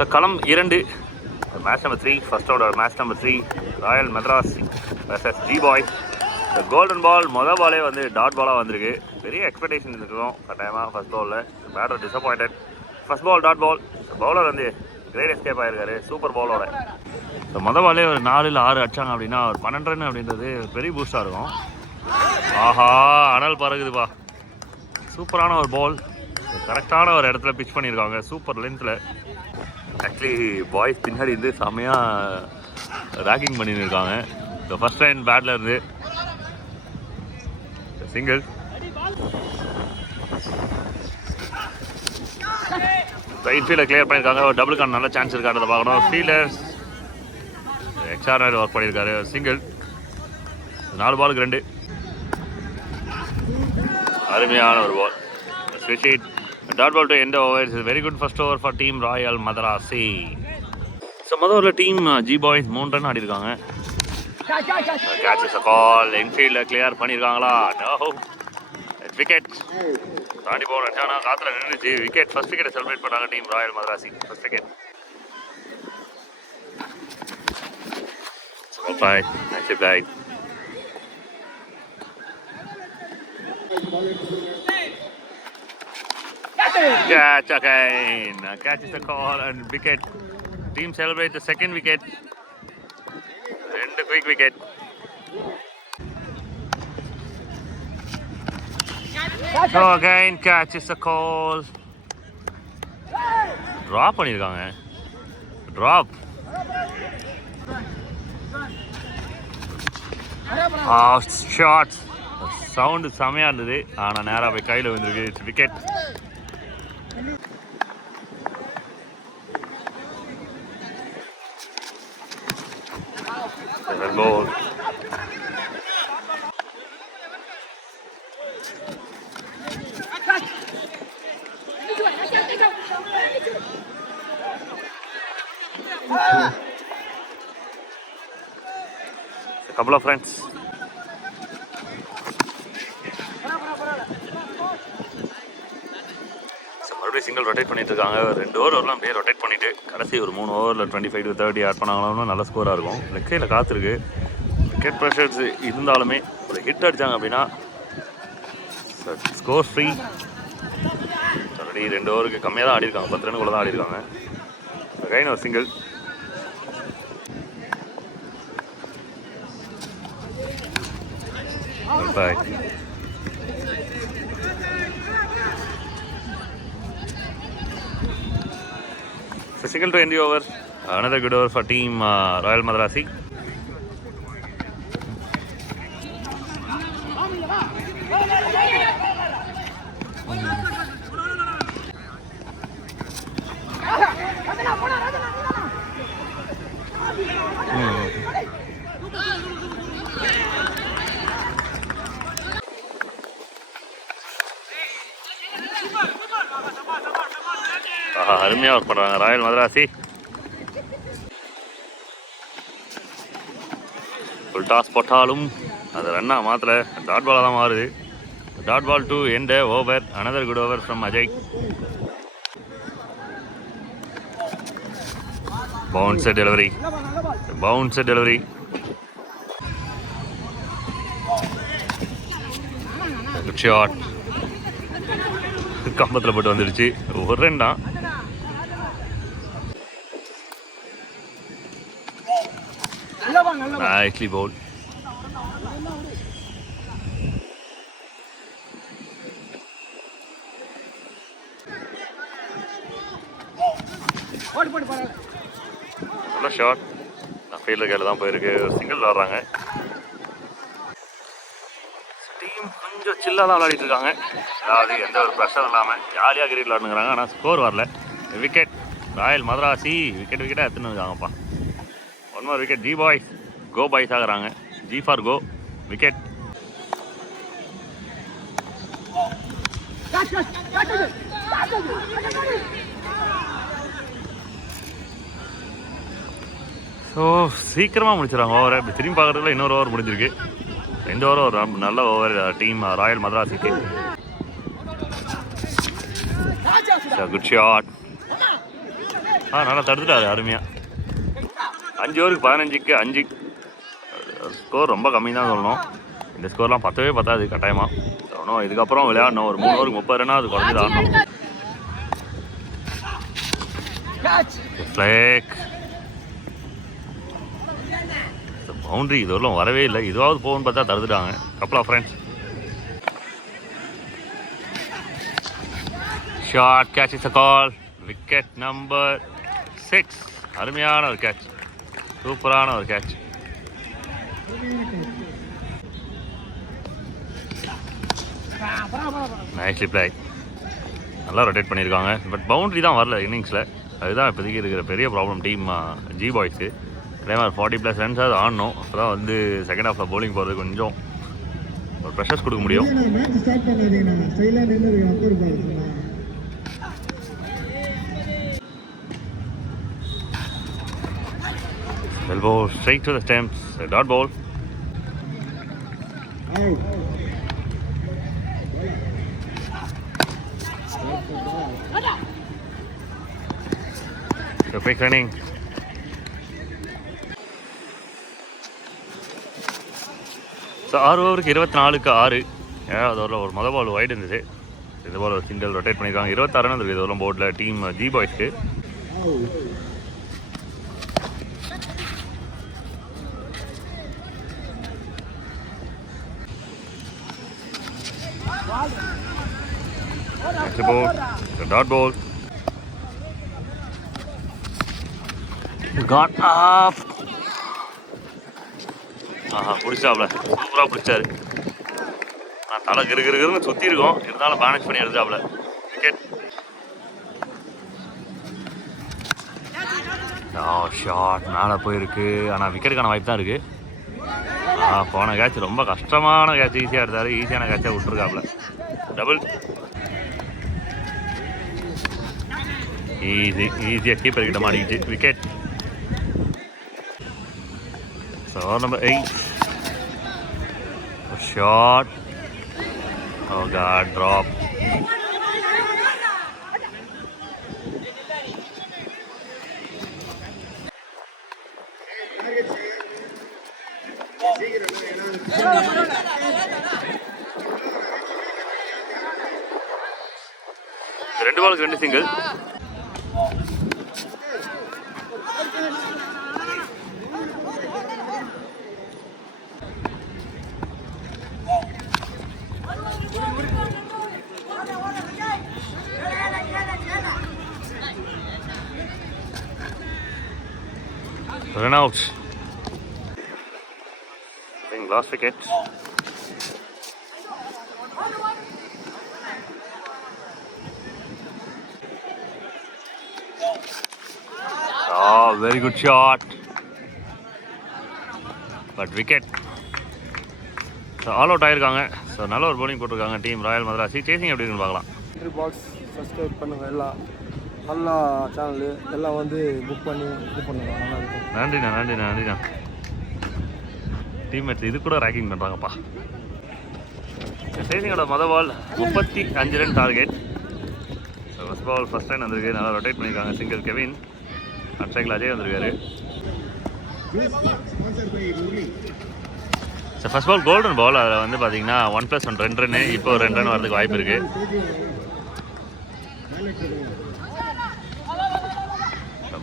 So களம் 2, match number 3, first over match number 3, Royal Madras versus G boys. இந்த golden பால் மொதல் பாலே வந்து டாட் பாலாக வந்திருக்கு. பெரிய எக்ஸ்பெக்டேஷன் இருக்கும் கட்டாயமாக ஃபர்ஸ்ட் பாலில். Batter disappointed. First ball dot ball. Bowler வந்து கிரேட் எஸ்கேப் ஆகிருக்காரு சூப்பர் பாலோட. இந்த மொதல் பாலே ஒரு 4 இல்லை 6 அடிச்சாங்க அப்படின்னா ஒரு 12 ரன் அப்படின்றது பெரிய பூஸ்டாக இருக்கும். ஆஹா, அனல் பறகுதுப்பா. சூப்பரான ஒரு பால், கரெக்டான ஒரு இடத்துல பிச் பண்ணியிருக்காங்க, சூப்பர் லென்த்தில். ஆக்சுவலி பாய்ஸ் பின்னாடி இருந்து செம்மையாக ரேக்கிங் பண்ணியிருக்காங்க. இந்த ஃபர்ஸ்ட் லைன் பேட்டில் இருந்து சிங்கிள். ரைட் ஃபீல்டை கிளியர் பண்ணியிருக்காங்க. ஒரு டபுளுக்கான நல்ல சான்ஸ் இருக்கான்றதை பார்க்கணும். ஃபீல்டர்ஸ் எக்ஸ்ட்ரானரி ஒர்க் பண்ணியிருக்காரு. சிங்கிள். 4 பாலுக்கு 2. அருமையான ஒரு பால். ஸ்விட்ச் hit. Dot ball to end over. Is very good first over for team Royal Madrasi. So மொதல் ஓவரில் டீம் ஜி பாய்ஸ் 3 ரன் ஆடிருக்காங்க. Catch is a call. இன்ஃபீல்டில் கிளியர் பண்ணியிருக்காங்களா? No, wicket. தாண்டி போன அடிச்சானா காற்றுல நின்றுச்சு. விக்கெட். ஃபர்ஸ்ட் விக்கெட்டை செலிப்ரேட் பண்ணாங்க team Royal Madrasi. First wicket. Nice play. Catch again. Catch is the call and wicket. Team celebrate the second wicket. And the quick wicket. So again catch is the call. Drop பண்ணிருக்காங்க. Drop. Shot. Sound செமையாக இருந்தது, ஆனால் நேராக போய் கையில் வந்துருக்கு. It's wicket. Goal. A couple of friends. மறுபடியும் single rotate பண்ணிட்டு இருக்காங்க. 2 ஓவர்லாம் அப்படியே ரொட்டேட் பண்ணிட்டு கடைசி ஒரு 3 ஓவரில் 25 to 30 ஆட் பண்ணாங்கன்னா நல்ல ஸ்கோராக இருக்கும். லெக்கையில் காத்திருக்கு. விக்கெட் ப்ரெஷர்ஸ் இருந்தாலுமே ஒரு ஹிட் அடித்தாங்க அப்படின்னா ஸ்கோர் ஃப்ரீ. ஆல்ரெடி 2 ஓவருக்கு கம்மியாக தான் ஆடிருக்காங்க, 10 ரன்னுக்குள்ள தான் ஆடிருக்காங்க. அகைன் ஒரு single. Single to end the over. Another good over for team Royal Madrasi. அருமையாக ஒர்க் பண்ணுறாங்க ராயல் மதராசி. ஃபுல் டாஸ் போட்டாலும் அது ரன்னாக மாற்றல, டாட் பாலாக தான் மாறுது. Dot ball to end over. Another good over from Ajay. Bounce delivery. Bounce delivery. Good shot. கம்பத்தில் போட்டு வந்துடுச்சு. ஒரு ரன் தான். Nicely bowled. நல்ல ஷாட். நான் ஃபீல்டர் கையில் தான் போயிருக்கு. சிங்கிள் விளாட்றாங்க. டீம் கொஞ்சம் சில்லாக தான் விளையாடிட்டு இருக்காங்க. அதாவது எந்த ஒரு ப்ரெஷர் இல்லாமல் ஜாலியாக கிரிக்கெட் விளாடுங்கிறாங்க. ஆனால் ஸ்கோர் வரல. விக்கெட். ராயல் மதராசி விக்கெட்டாக எடுத்துன்னு இருக்காங்கப்பா. 1 more wicket. G boys go boys ஆகிறாங்க. G for go. Wicket. So சீக்கிரமாக முடிச்சிடறாங்க ஓவரை. இப்படி திரும்பி பார்க்குறதுல இன்னொரு ஓவர் முடிஞ்சிருக்கு. 2 ஓவர் ஒரு நல்ல ஓவர் டீம் ராயல் மதராசிக்கு. Good shot. நல்லா தடுத்துட்டாரு அருமையாக. 5 ஓவருக்கு 15க்கு 5 ஸ்கோர் ரொம்ப கம்மி தான் சொல்லணும். இந்த ஸ்கோர்லாம் பத்தவே பத்தாது கட்டாயமாக. ஒன்றும் இதுக்கப்புறம் விளையாடணும். ஒரு 3 ஓவருக்கு 30 ரன்னா அது குறைஞ்சி ஆடணும். ஃப்ளேக் பவுண்ட்ரி இதுவரையும் வரவே இல்லை. இதுவாவது போகணும்னு பார்த்தா தடுத்துட்டாங்க. Couple of friends. Short catch is a call. Wicket number 6. அருமையான ஒரு கேட்ச், சூப்பரான ஒரு கேட்ச். Nicely play. நல்லா ரொட்டேட் பண்ணியிருக்காங்க. பட் பவுண்ட்ரி தான் வரல இன்னிங்ஸில். அதுதான் இப்போதைக்கு இருக்கிற பெரிய ப்ராப்ளம் டீம் ஜி பாய்ஸு. அதே மாதிரி 40+ ரன்ஸ் அது ஆடணும். அப்போ தான் வந்து செகண்ட் ஹாஃபில் பவுலிங் போகிறது கொஞ்சம் ஒரு ப்ரெஷர்ஸ் கொடுக்க முடியும். Elbow straight to the stumps. Dot ball. So quick running. So 6 ஓவருக்கு 24க்கு 6. அதோட ஒரு மொதல் பால் வைடு இருந்துச்சு. இந்த பால் ஒரு சிங்கிள் ரொட்டேட் பண்ணியிருக்காங்க. 26 ரன் இருக்குது இதெல்லாம் போர்டில் டீம் ஜி பாய்ஸ்க்கு. Dot ball. Got up. பிடிச்சாப்ல சூப்பராக பிடிச்சாரு. நான் தலை கிருன்னு சுற்றி இருக்கோம், இருந்தாலும் மேனேஜ் பண்ணி எடுத்தாப்ல. விக்கெட். ஷார்ட் மேலே போயிருக்கு. ஆனால் விக்கெட்டுக்கான வாய்ப்பு தான் இருக்குது. போன கேட்ச் ரொம்ப கஷ்டமான கேட்ச். ஈஸியாக எடுத்தார். ஈஸியான கேட்சை விட்டுருக்காப்ல. டபுள். ஈஸியாக கீப்பர் கிட்ட மாட்டிக்கிச்சு. Wicket. So number 8. A shot. Oh God, drop. ரெண்டு பாலுக்கு 2 single. Run out. I think last wicket. Very good shot. But wicket. So all out ஆயிருக்காங்க. ஸோ நல்ல ஒரு bowling போட்டிருக்காங்க டீம் ராயல் மதராசி. சேசிங் எப்படி இருக்குன்னு பார்க்கலாம். பாக்ஸ் சப்ஸ்கிரைப் பண்ணுங்க. எல்லாம் நல்லா சேனலு எல்லாம் வந்து புக் பண்ணி இது பண்ணுங்க. நல்லா இருக்கும். நன்றிண்ணா. டீம்மேட்ஸ் இது கூட ரேக்கிங் பண்ணுறாங்கப்பா. சேசிங்கோட மொதல் ball 35 run target. So first ball first time வந்திருக்கு. நல்லா ரொட்டேட் பண்ணியிருக்காங்க. Single Kevin. அட்ராக்டில் அஜய் வந்திருக்காரு. So first ball golden ball. அதில் வந்து பார்த்தீங்கன்னா 1+1 2 ரன்னு. இப்போ 2 ரன் வரதுக்கு வாய்ப்பு இருக்குது.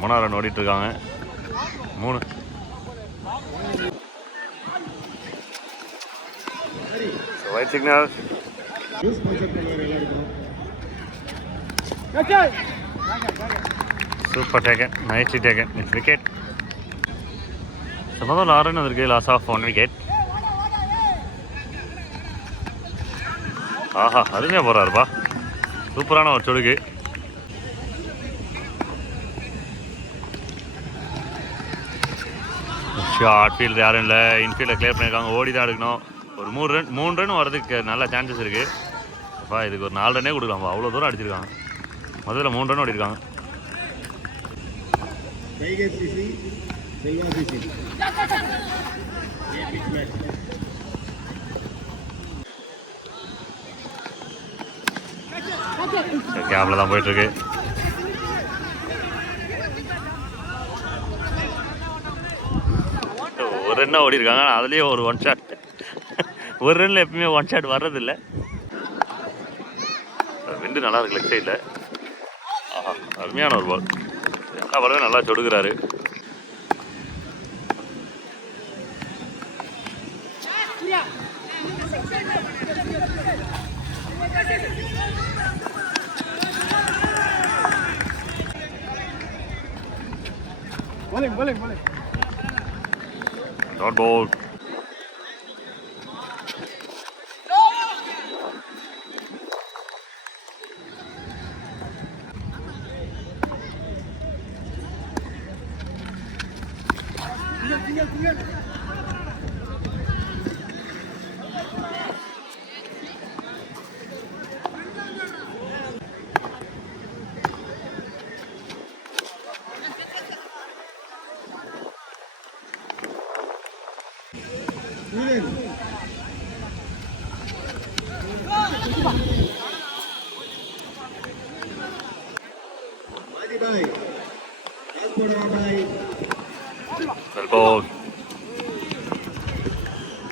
மூணாவது ரன் ஓடிட்டுருக்காங்க. 3. So white signal. Super taken. Nicely taken. It's wicket. So முதல் 6 ரன் வந்திருக்கு. Loss of 1 wicket. அருமையாக போகிறாருப்பா. சூப்பரான ஒரு சொடுக்கு. ஷார்ட் ஃபீல்டு யாரும் இல்லை. இன்ஃபீல்டில் கிளியர் பண்ணியிருக்காங்க. ஓடி தான் எடுக்கணும். ஒரு 3 ரன் வரதுக்கு நல்ல சான்சஸ் இருக்குது. அப்பா இதுக்கு ஒரு 4 ரன்னே கொடுக்கலாம்ப்பா. அவ்வளோ தூரம் அடிச்சிருக்காங்க. முதல்ல 3 ரன் ஓடிருக்காங்க. கேப்ல தான் போயிட்டுருக்கு. ரன்னாக ஓடி இருக்காங்க. ஆனால் அதுலேயே ஒரு 1 ஷாட். ஒரு ரன்னில் எப்பவுமே 1 ஷாட் வர்றதில்லை. விண்டு நல்லா இருக்கு லெக் சைடில். அருமையான ஒரு பால். எல்லா பாலுமே நல்லா சொடுக்கிறாரு. Dot ball.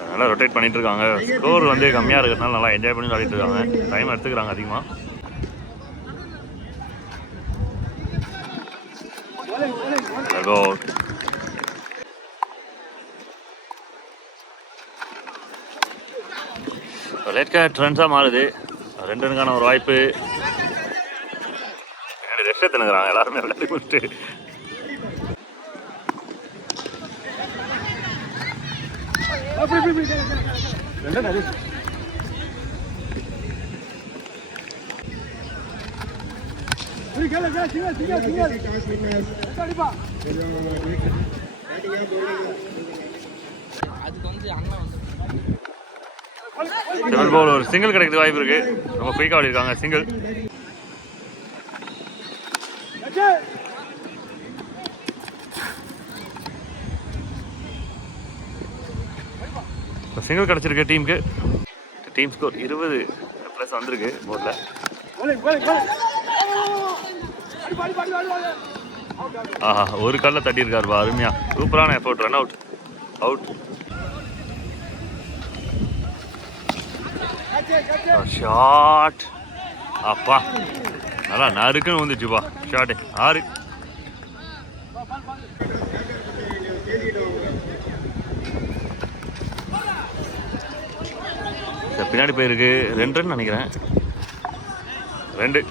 நல்லா ரொட்டேட் பண்ணிட்டு இருக்காங்க. ஸ்கோர் வந்து கம்மியாக இருக்கிறதுனால நல்லா என்ஜாய் பண்ணி விளையாடிட்டு இருக்காங்க. டைம் எடுத்துக்கிறாங்க அதிகமாக. ரெட் கார்ட் ரன்ஸாக மாறுது. 2 ரன்னுக்கான ஒரு வாய்ப்பு. ரெஸ்ட் எடுத்துனுக்குறாங்க எல்லாருமே விளையாடி முடிச்சுட்டு. ஒரு சிங்கிள் கிடைக்கிறது வாய்ப்பு இருக்கு. ரொம்ப குயிக்காக ஆடிருக்காங்க. சிங்கிள். சிங்கிள் கிடச்சிருக்கு டீமுக்கு. டீம் ஸ்கோர் 20+ வந்திருக்கு போர்டில். ஆஹா, ஒரு கல்ல தட்டியிருக்காருப்பா. அருமையா, சூப்பரான எஃபோர்ட். Run out. ஷாட். அப்பா, நல்லா நறுக்குன்னு வந்துச்சுப்பா ஷாட்டு. 6. பின்னாடி போயிருக்கு. 2 ரன் நினைக்கிறேன். 2.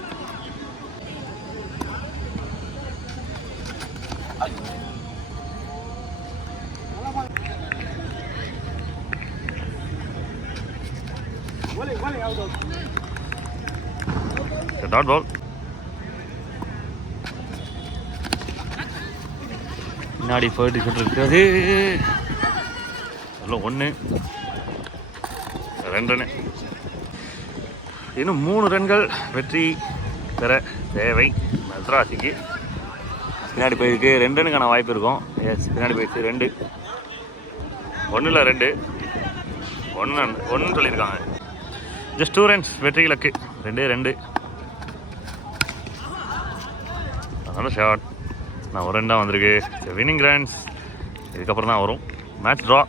Dot ball. பின்னாடி போயிட்டு இருக்கிறது. 1. 2 ரன். இன்னும் 3 ரன்கள் வெற்றி பெற தேவை மெட்ராஸுக்கு. பின்னாடி போயிருக்கு. 2 ரன்னுக்கான வாய்ப்பு இருக்கும். எஸ், பின்னாடி போயிடுச்சு. 2. 1ல் 2. 1 சொல்லியிருக்காங்க. ஜஸ்ட் 2 ரன்ஸ் வெற்றி இலக்கு. 2. அதனால ஷார்ட். நான் 1 ரன் தான் வந்திருக்கு. வின்னிங் ரன்ஸ் இதுக்கப்புறம் தான் வரும். Match draw.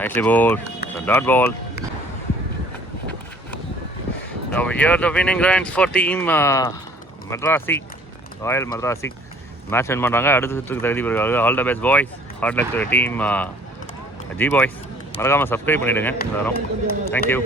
Nicely bowled. The dot ball. Now here the winning runs for team Madrasi, Royal Madrasi. Match win பண்ணுறாங்க. அடுத்த சுற்றுக்கு தகுதி பெறுகிறார்கள். All the best boys. Hard luck to the team G boys. மறக்காமல் subscribe பண்ணிவிடுங்க எல்லாரும். Thank you.